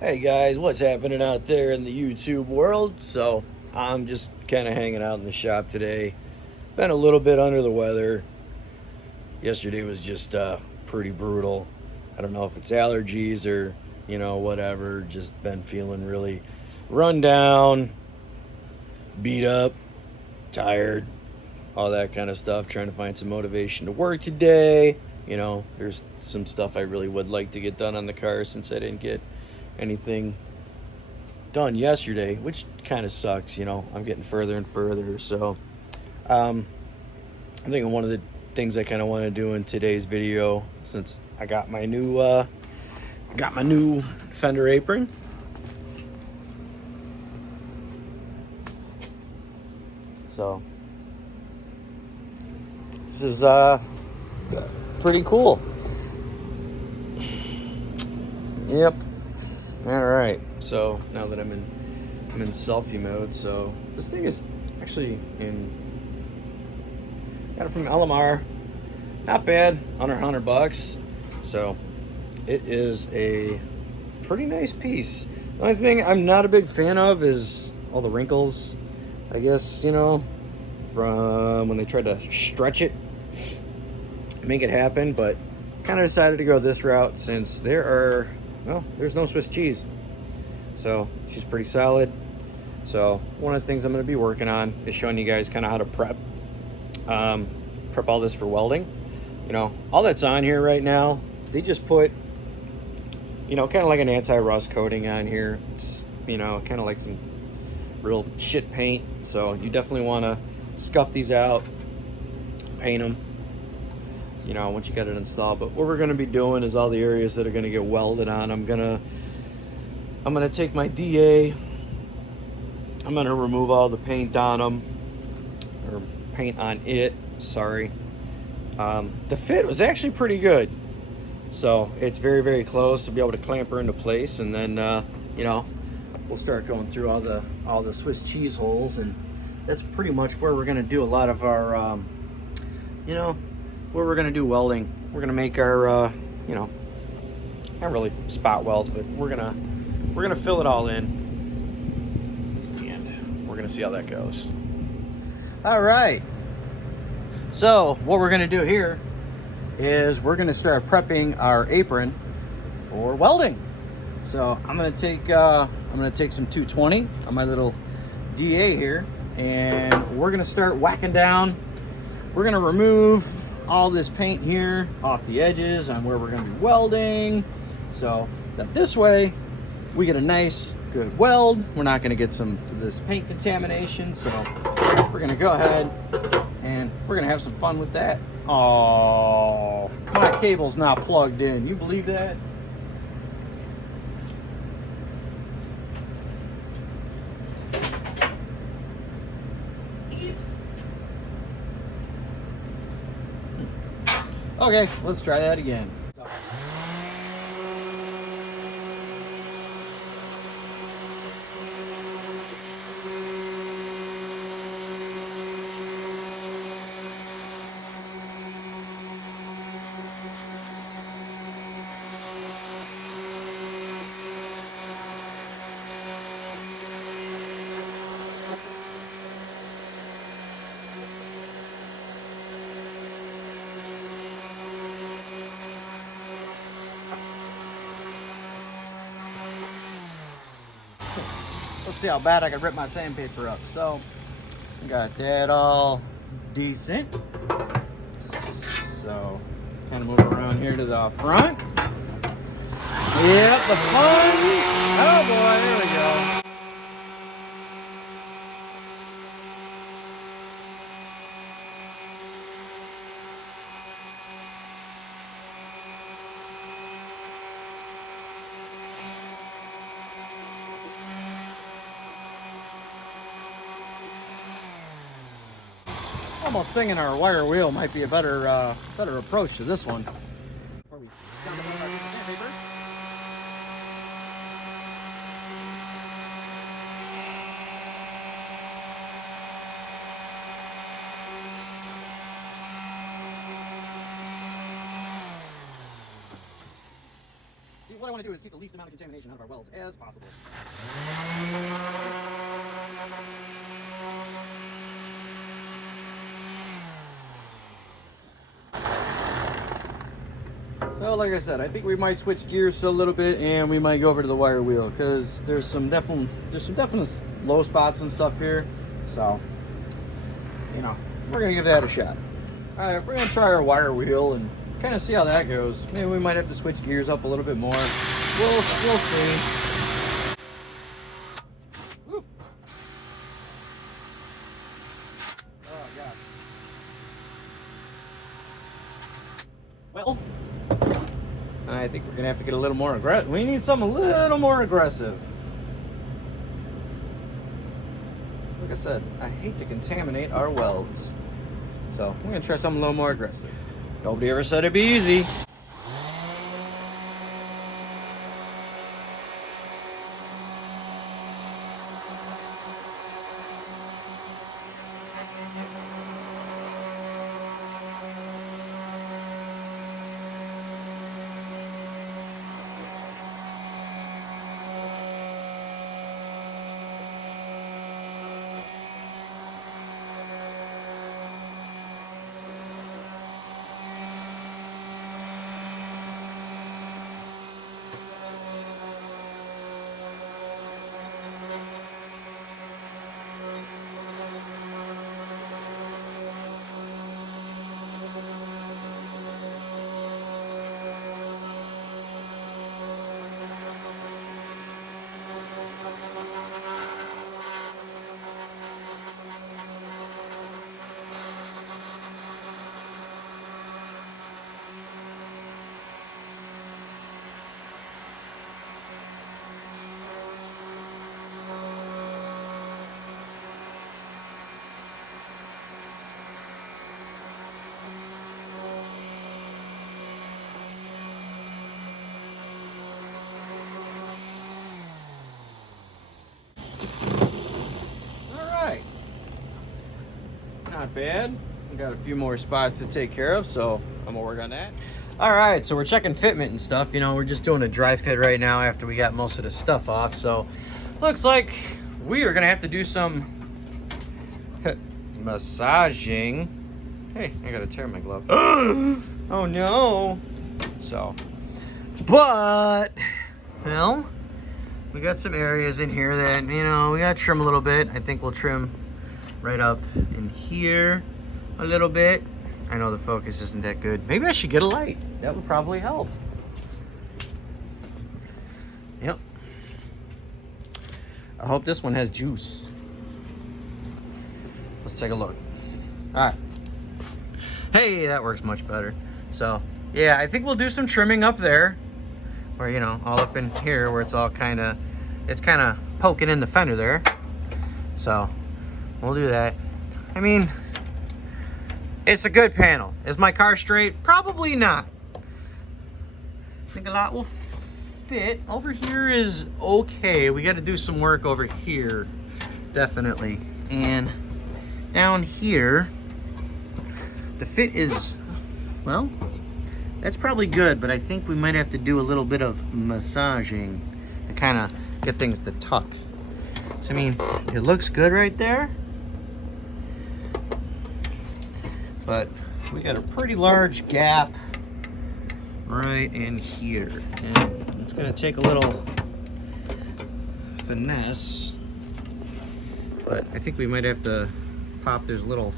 Hey guys, what's happening out there in the YouTube world? So, I'm just kind of hanging out in the shop today. Been a little bit under the weather. Yesterday was just pretty brutal. I don't know if it's allergies or, whatever. Just been feeling really run down, beat up, tired, all that kind of stuff. Trying to find some motivation to work today. There's some stuff I really would like to get done on the car since I didn't get anything done yesterday, which kind of sucks. I'm getting further and further. So I think one of the things I kind of want to do in today's video, since I got my new Fender apron. So this is pretty cool. Yep. All right. So now that I'm in selfie mode. So this thing is actually got it from LMR. Not bad, under $100. So it is a pretty nice piece. The only thing I'm not a big fan of is all the wrinkles. I guess, from when they tried to stretch it, make it happen, but kind of decided to go this route since there's no Swiss cheese. So she's pretty solid. So one of the things I'm going to be working on is showing you guys kind of how to prep all this for welding. All that's on here right now, they just put, kind of like an anti-rust coating on here. It's, kind of like some real shit paint. So you definitely want to scuff these out, paint them, once you got it installed. But what we're going to be doing is all the areas that are going to get welded on. I'm going to take my DA. I'm going to remove all the paint on them, or paint on it, sorry. The fit was actually pretty good. So it's very, very close to be able to clamp her into place. And then, we'll start going through all the Swiss cheese holes. And that's pretty much where we're going to do a lot of our, where we're going to do welding. We're going to make our, not really spot welds, but we're going to fill it all in. And we're going to see how that goes. All right. So what we're going to do here is we're going to start prepping our apron for welding. So I'm going to take some 220 on my little DA here, and we're going to start whacking down. We're going to remove all this paint here off the edges on where we're going to be welding, so that this way we get a nice good weld. We're not going to get some of this paint contamination. So we're going to go ahead and we're going to have some fun with that. Oh, my cable's not plugged in. You believe that? Okay, let's try that again. Let's see how bad I can rip my sandpaper up. So, got that all decent. So, kind of move around here to the front. Yep, the fun. Oh boy, here we go. Almost thinking our wire wheel might be a better approach to this one. Before we See, what I want to do is keep the least amount of contamination out of our welds as possible. So like I said, I think we might switch gears a little bit and we might go over to the wire wheel because there's some definite low spots and stuff here. So, you know, we're gonna give that a shot. All right, we're gonna try our wire wheel and kind of see how that goes. Maybe we might have to switch gears up a little bit more. We'll see. Woo. Oh God. Well, I think we're gonna have to get a little more aggressive. We need something a little more aggressive. Like I said, I hate to contaminate our welds. So we're gonna try something a little more aggressive. Nobody ever said it'd be easy. Not bad. We got a few more spots to take care of, so I'm gonna work on that. All right, so we're checking fitment and stuff. You know, we're just doing a dry fit right now after we got most of the stuff off. So looks like we are gonna have to do some massaging. Hey, I gotta tear my glove. Oh no. So, but, well, we got some areas in here that, you know, we gotta trim a little bit. I think we'll trim right up in here a little bit. I know the focus isn't that good. Maybe I should get a light. That would probably help. Yep. I hope this one has juice. Let's take a look. All right. Hey, that works much better. So, yeah, I think we'll do some trimming up there. Or, you know, all up in here where it's all kind of poking in the fender there. So, we'll do that. I mean, it's a good panel. Is my car straight? Probably not. I think a lot will fit. Over here is okay. We got to do some work over here, definitely. And down here, the fit is, well, that's probably good, but I think we might have to do a little bit of massaging to kind of get things to tuck. So, I mean, it looks good right there. But we got a pretty large gap right in here. And it's gonna take a little finesse, but I think we might have to pop. There's a little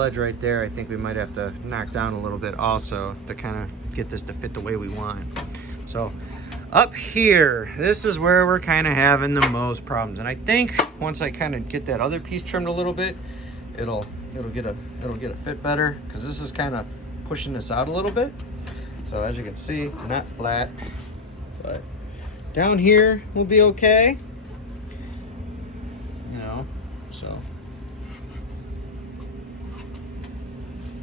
edge right there. I think we might have to knock down a little bit also to kind of get this to fit the way we want. So up here, this is where we're kind of having the most problems. And I think once I kind of get that other piece trimmed a little bit, it'll get a fit better, because this is kind of pushing this out a little bit. So as you can see, not flat, but down here will be okay, you know. So,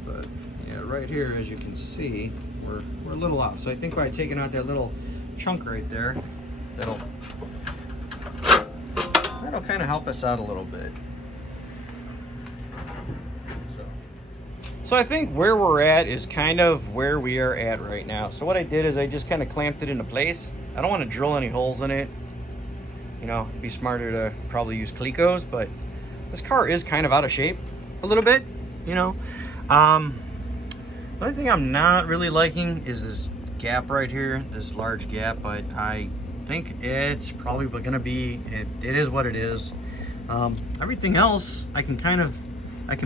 but yeah, right here, as you can see, we're a little off. So I think by taking out that little chunk right there, that'll kind of help us out a little bit. So I think where we're at is kind of where we are at right now. So what I did is I just kind of clamped it into place. I don't want to drill any holes in it. You know, it'd be smarter to probably use Clecos, but this car is kind of out of shape a little bit, you know. The only thing I'm not really liking is this gap right here, this large gap, but I think it's probably gonna be, it is what it is. Everything else, I can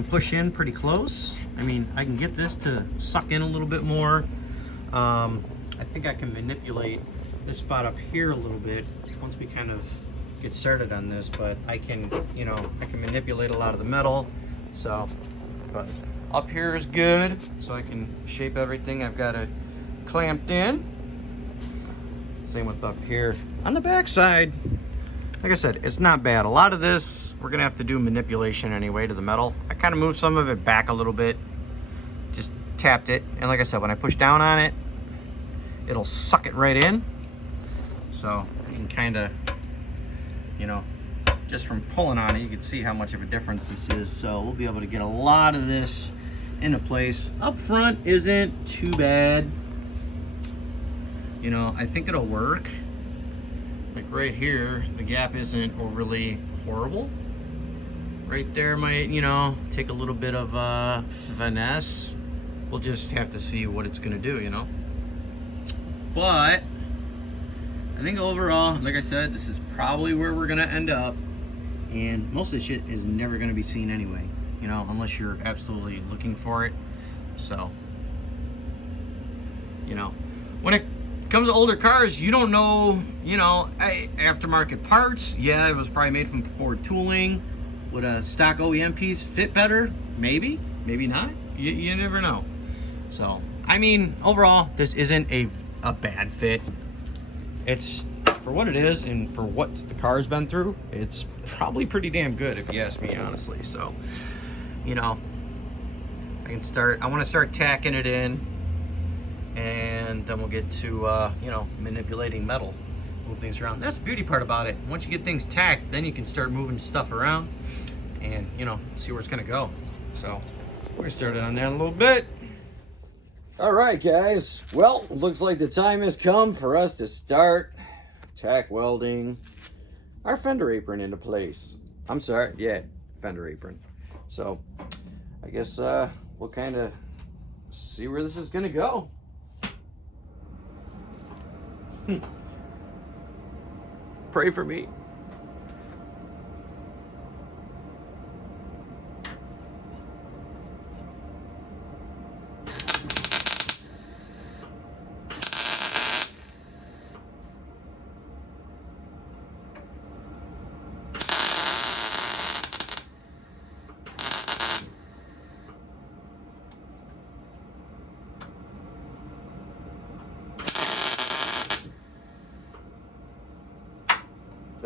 push in pretty close. I mean, I can get this to suck in a little bit more. I think I can manipulate this spot up here a little bit once we kind of get started on this, but I can, you know, I can manipulate a lot of the metal. So, but up here is good, so I can shape everything. I've got it clamped in. Same with up here. On the back side, like I said, it's not bad. A lot of this, we're gonna have to do manipulation anyway to the metal. I kind of moved some of it back a little bit, just tapped it. And like I said, when I push down on it, it'll suck it right in. So you can kind of, you know, just from pulling on it, you can see how much of a difference this is. So we'll be able to get a lot of this into place. Up front isn't too bad. You know, I think it'll work. Like right here, the gap isn't overly horrible. Right there might, you know, take a little bit of finesse. We'll just have to see what it's gonna do, you know. But I think overall, like I said, this is probably where we're gonna end up. And most of this shit is never gonna be seen anyway, you know, unless you're absolutely looking for it. So, you know, when it comes to older cars, you don't know, you know, aftermarket parts. Yeah, it was probably made from Ford tooling. Would a stock OEM piece fit better? Maybe, maybe not. You never know. So, I mean, overall, this isn't a bad fit. It's, for what it is and for what the car's been through, it's probably pretty damn good if you ask me, honestly. So, you know, I want to start tacking it in, and then we'll get to, you know, manipulating metal, move things around. That's the beauty part about it. Once you get things tacked, then you can start moving stuff around and, you know, see where it's going to go. So we're going to start it on there in a little bit. All right, guys. Well, looks like the time has come for us to start tack welding our fender apron into place. I'm sorry, yeah, fender apron. So I guess we'll kind of see where this is gonna go. Pray for me.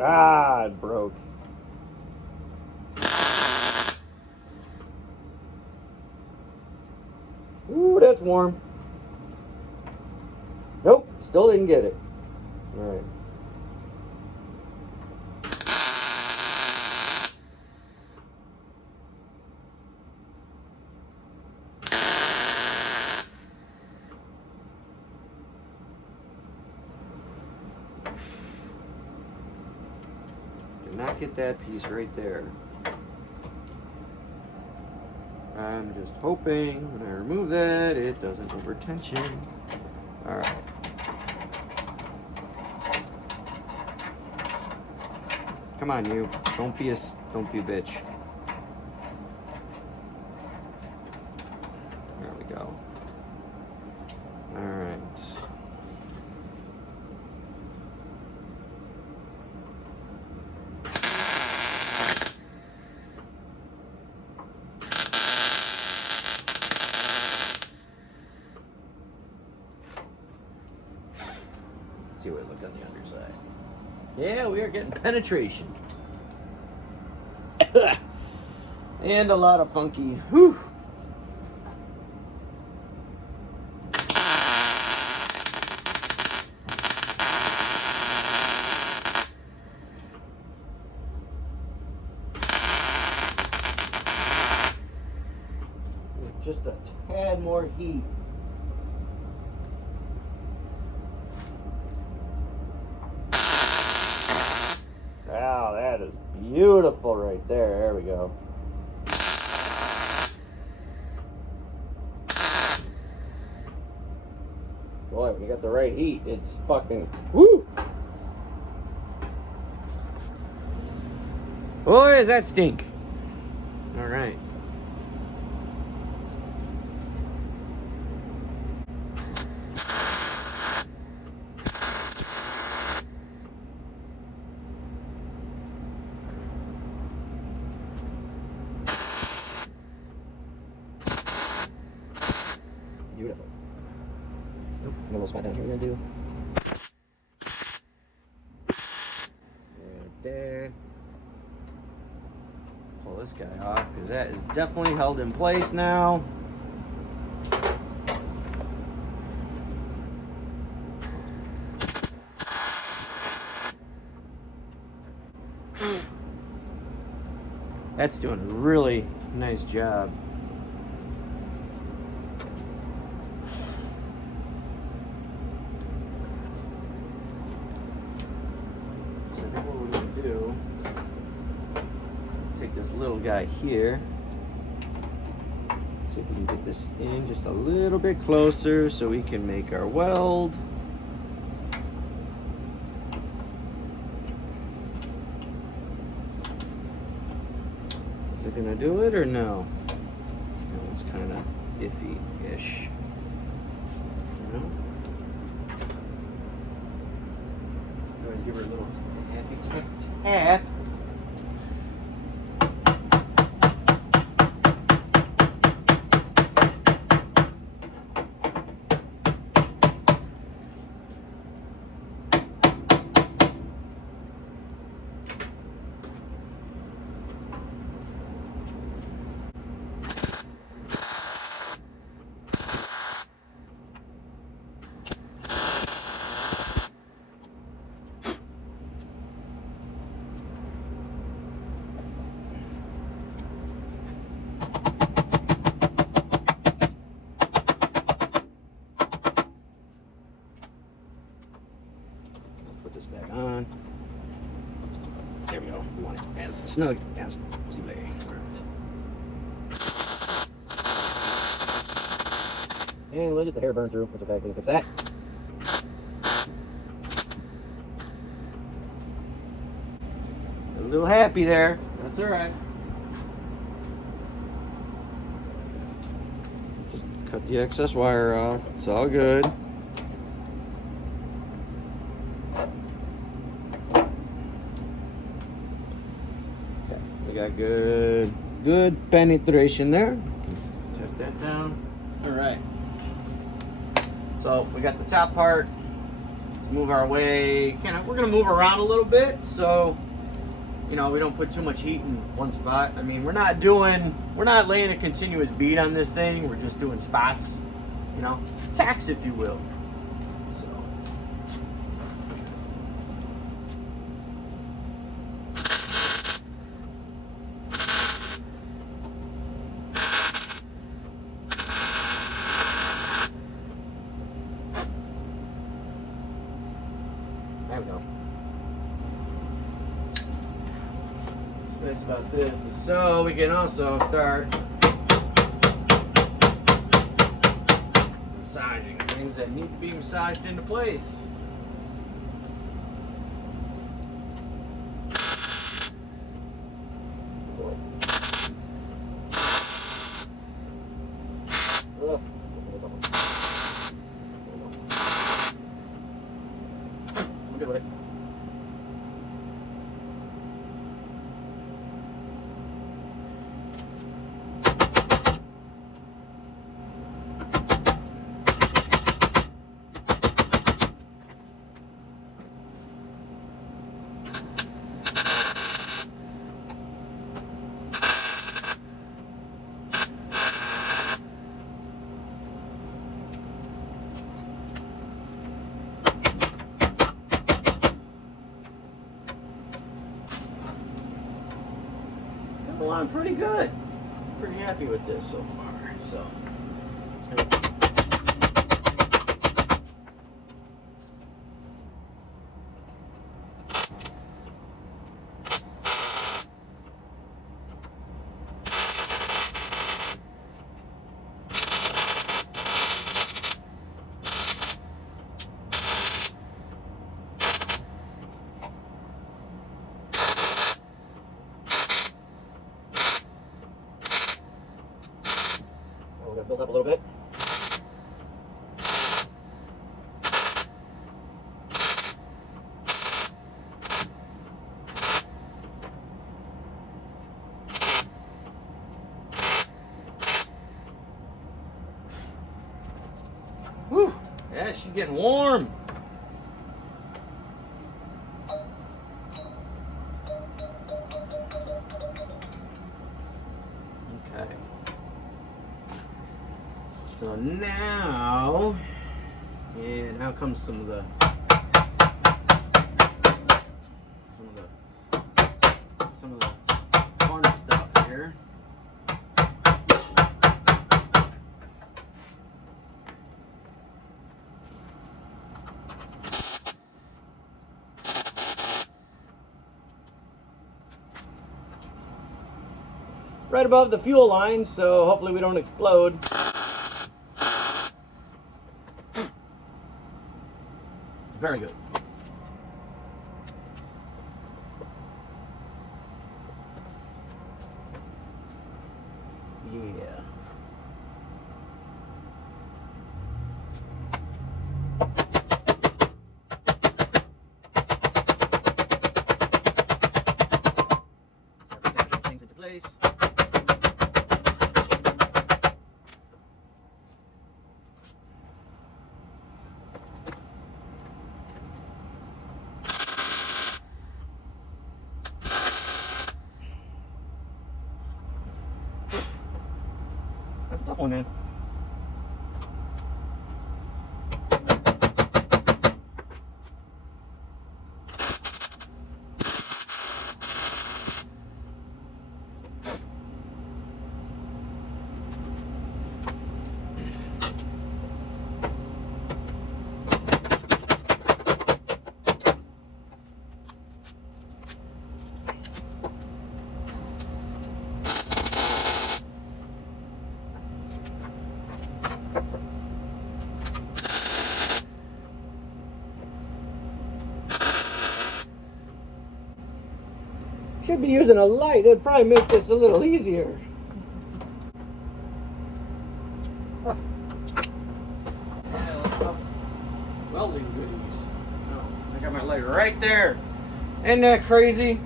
Ah, it broke. Ooh, that's warm. Nope, still didn't get it. All right. Did not get that piece right there. I'm just hoping when I remove that, it doesn't overtension. All right. Come on, you. Don't be a bitch. There we go. All right. See what it look on the underside. Yeah, we are getting penetration. And a lot of funky. Whew. With just a tad more heat. That is beautiful right there. There we go. Boy, when you got the right heat, it's fucking woo. Boy, does that stink. All right. Beautiful. Nope, a little spot down here we're gonna do. Right there. Pull this guy off because that is definitely held in place now. That's doing a really nice job. So I think what we're going to do, take this little guy here, see if we can get this in just a little bit closer so we can make our weld. Is it gonna do it or no? No, it's kind of iffy-ish. You know? Always give her a little happy tap. Put this back on. There we go. We want it as snug as possible. And let just the hair burn through. That's okay. We can fix that. A little happy there. That's all right. Just cut the excess wire off. It's all good. Okay, we got good penetration there. Check that down. All right. So we got the top part. Let's move our way. We're gonna move around a little bit, so you know we don't put too much heat in one spot. I mean, we're not laying a continuous bead on this thing. We're just doing spots, you know, tacks, if you will. So. There we go. What's nice about this is so we can also start massaging things that need to be massaged into place. Ugh. I'm good with it. Well, I'm pretty good. Pretty happy with this so far. So. build up a little bit. Whew, yeah, she's getting warm. Okay. So now, and now comes some of the fun stuff here. Right above the fuel line, so hopefully we don't explode. It's very good. Yeah. Start things into place. That's a tough one, man. Should be using a light. It'd probably make this a little easier. Huh. Yeah, let's talk welding goodies. Oh, I got my light right there. Isn't that crazy?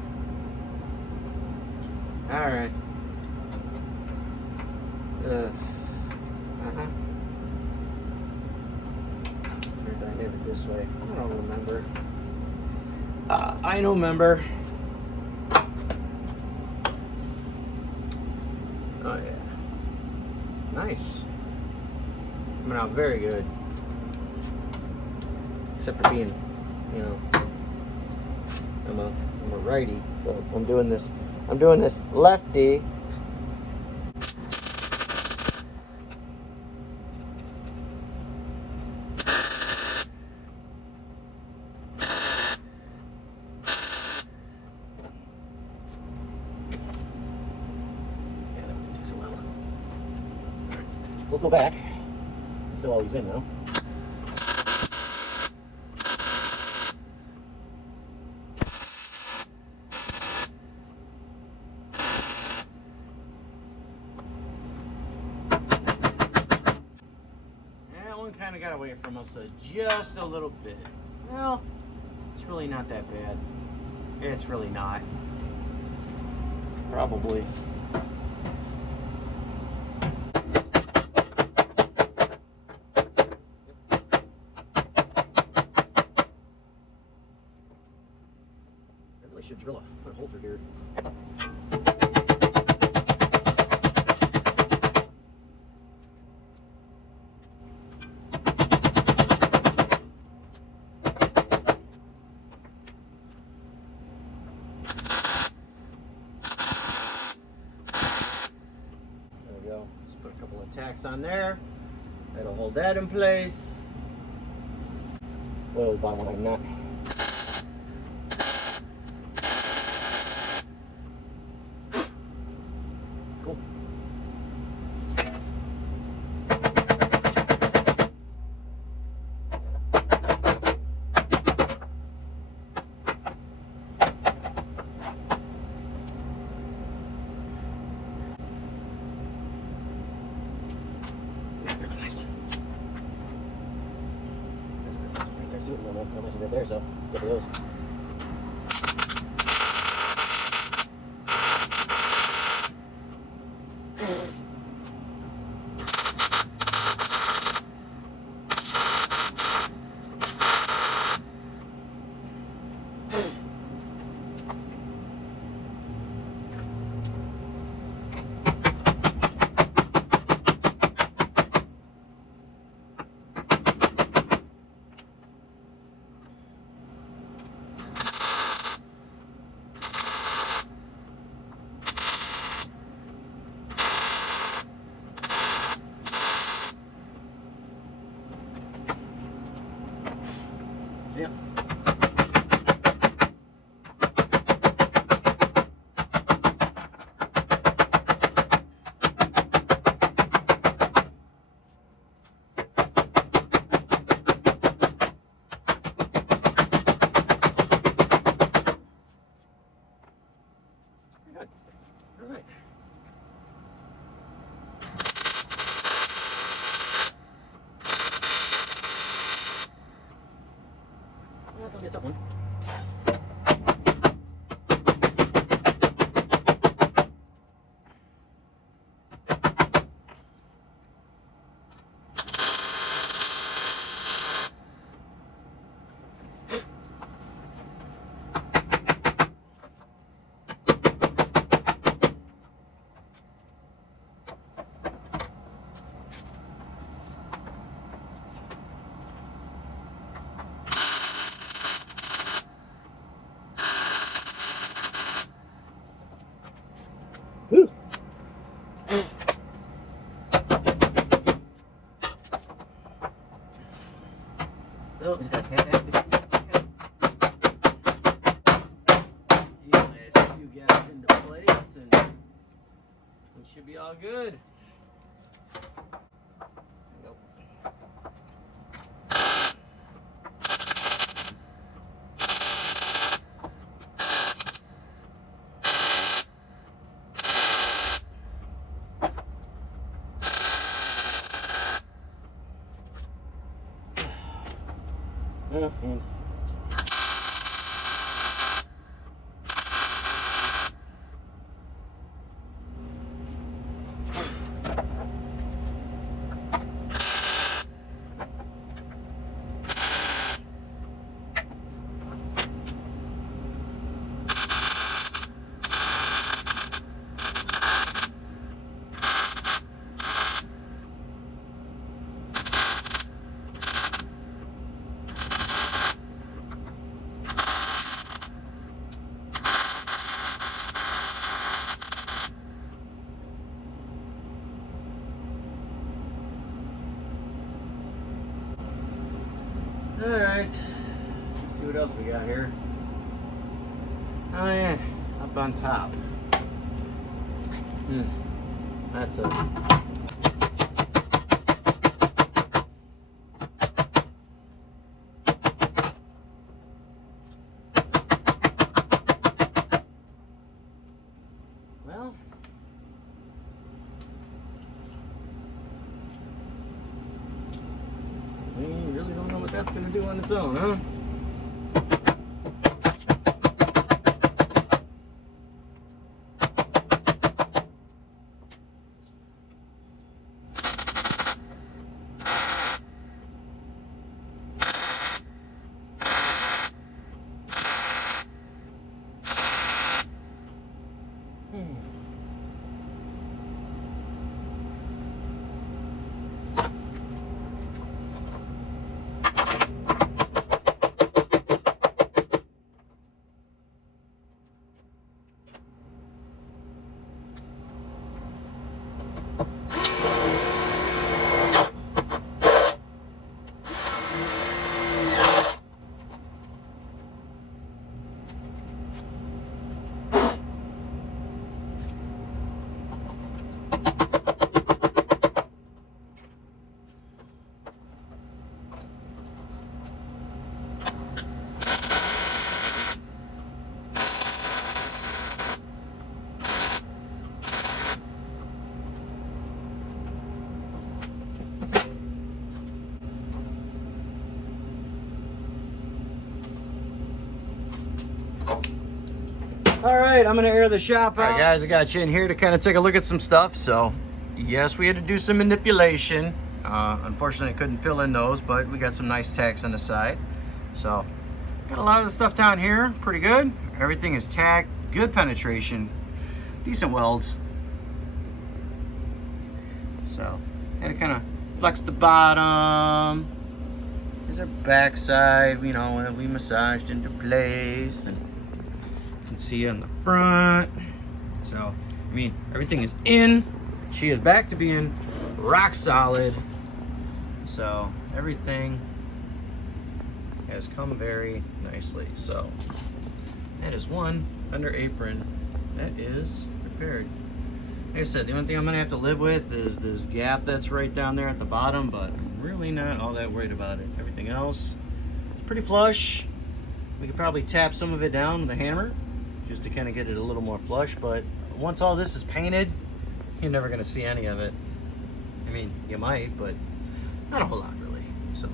All right. Where did I have it this way? I don't remember. I don't remember. Oh yeah, nice. Coming out very good. Except for being, you know, I'm a righty, but I'm doing this lefty. Let's go back. Fill all these in now. That one kind of got away from us just a little bit. Well, it's really not that bad. It's really not. Probably. Should drill put a hole through here. There we go. Just put a couple of tacks on there. That'll hold that in place. What was bottom line nut? Cool. there, so go for those. Yeah. Good. All right. That's gonna be a tough one. Whew. Oh, he's got a few gaps into place, and we should be all good. There you go. And all right, let's see what else we got here. Oh yeah, up on top. That's a well. We really don't know what that's going to do on its own, huh? All right, I'm gonna air the shop out. All right, guys, I got you in here to kind of take a look at some stuff. So, yes, we had to do some manipulation. Unfortunately, I couldn't fill in those, but we got some nice tacks on the side. So, got a lot of the stuff down here, pretty good. Everything is tacked, good penetration, decent welds. So, had to kind of flex the bottom. There's our backside, you know, we massaged into place, and you can see on the front. So, I mean, everything is in. She is back to being rock solid. So, everything has come very nicely. So, that is one Fender apron that is repaired. Like I said, the only thing I'm gonna have to live with is this gap that's right down there at the bottom, but I'm really not all that worried about it. Everything else is pretty flush. We could probably tap some of it down with a hammer just to kind of get it a little more flush, but once all this is painted, you're never gonna see any of it. I mean, you might, but not a whole lot really. So,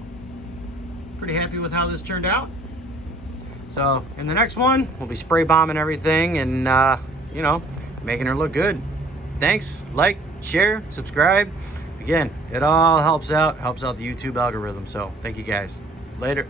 pretty happy with how this turned out. So, in the next one, we'll be spray bombing everything and, you know, making her look good. Thanks, like, share, subscribe. Again, it all helps out the YouTube algorithm. So, thank you guys. Later.